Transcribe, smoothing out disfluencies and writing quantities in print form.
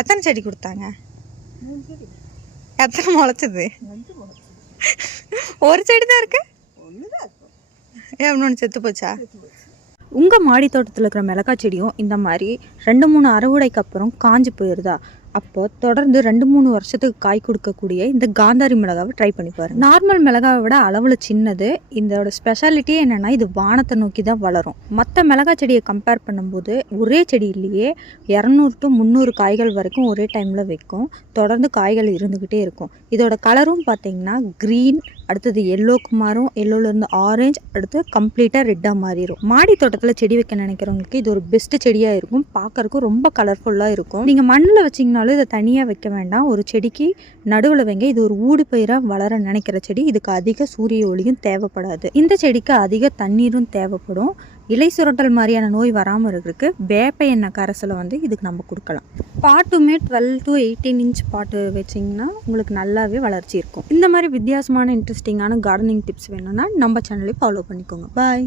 எத்தனை செடி கொடுத்தாங்க? எத்தனை முளைச்சது? ஒரு செடி தான் இருக்கு. இன்னொன்று செத்து போச்சா? உங்கள் மாடி தோட்டத்தில் இருக்கிற மிளகாய் செடியும் இந்த மாதிரி 2-3 அறுவடைக்கு அப்புறம் காஞ்சி போயிடுதா? அப்போ தொடர்ந்து 2-3 வருஷத்துக்கு காய் கொடுக்கக்கூடிய இந்த காந்தாரி மிளகாவை ட்ரை பண்ணி பாருங்க. நார்மல் மிளகாவை விட அளவில் சின்னது. இதோட ஸ்பெஷாலிட்டியே என்னென்னா இது வானத்தை நோக்கி தான் வளரும். மற்ற மிளகாய் செடியை கம்பேர் பண்ணும்போது ஒரே செடியிலேயே 200 to 300 காய்கள் வரைக்கும் ஒரே டைமில் வைக்கும். தொடர்ந்து காய்கள் இருந்துக்கிட்டே இருக்கும். இதோட கலரும் பார்த்தீங்கன்னா க்ரீன், அடுத்தது எல்லோக்கு மாறும், எல்லோலேருந்து ஆரஞ்சு, அடுத்து கம்ப்ளீட்டாக ரெட்டாக மாறிடும். மாடி தோட்டத்தில் செடி வைக்க நினைக்கிறவங்களுக்கு இது ஒரு பெஸ்ட் செடியாக இருக்கும். பார்க்கறதுக்கும் ரொம்ப கலர்ஃபுல்லாக இருக்கும். நீங்கள் மண்ணில் வச்சிங்கன்னா இதை தனியாக வைக்க வேண்டாம். ஒரு செடிக்கு நடுவில் வைங்க. இது ஒரு ஊடு பயிராக வளர நினைக்கிற செடி. இதுக்கு அதிக சூரிய ஒளியும் தேவைப்படாது. இந்த செடிக்கு அதிக தண்ணீரும் தேவைப்படும். இலை சுரட்டல் மாதிரியான நோய் வராமல் இருக்கிறதுக்கு வேப்ப எண்ணெய் கரைசலை இதுக்கு நம்ம கொடுக்கலாம். பாட்டுமே 12 to 18 inch பாட்டு வச்சிங்கன்னா உங்களுக்கு நல்லாவே வளர்ச்சி இருக்கும். இந்த மாதிரி வித்தியாசமான இன்ட்ரெஸ்டிங்கான கார்டனிங் டிப்ஸ் வேணும்னா நம்ம சேனலை ஃபாலோ பண்ணிக்கோங்க. பாய்.